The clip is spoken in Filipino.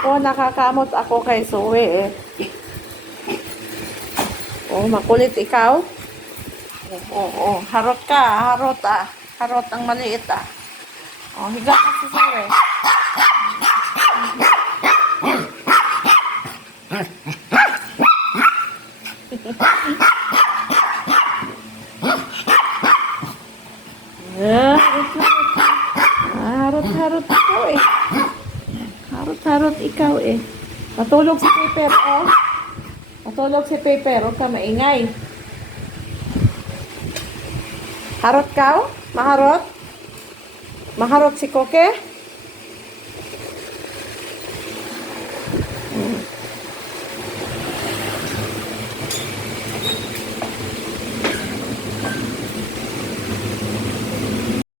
nakakamot ako kay Zoe eh. Oh, makulit ikaw. Oo, oh, oh, harot ka, harot ah. Harot ang maliit ah. Oh, higa ka si Zoe. Ah, harot, harot Charot ikaw eh. Matulog si Paper oh. Matulog si Paper. Huwag ka maingay. Harot ka? Oh. Maharot? Maharot si Koke? Hmm.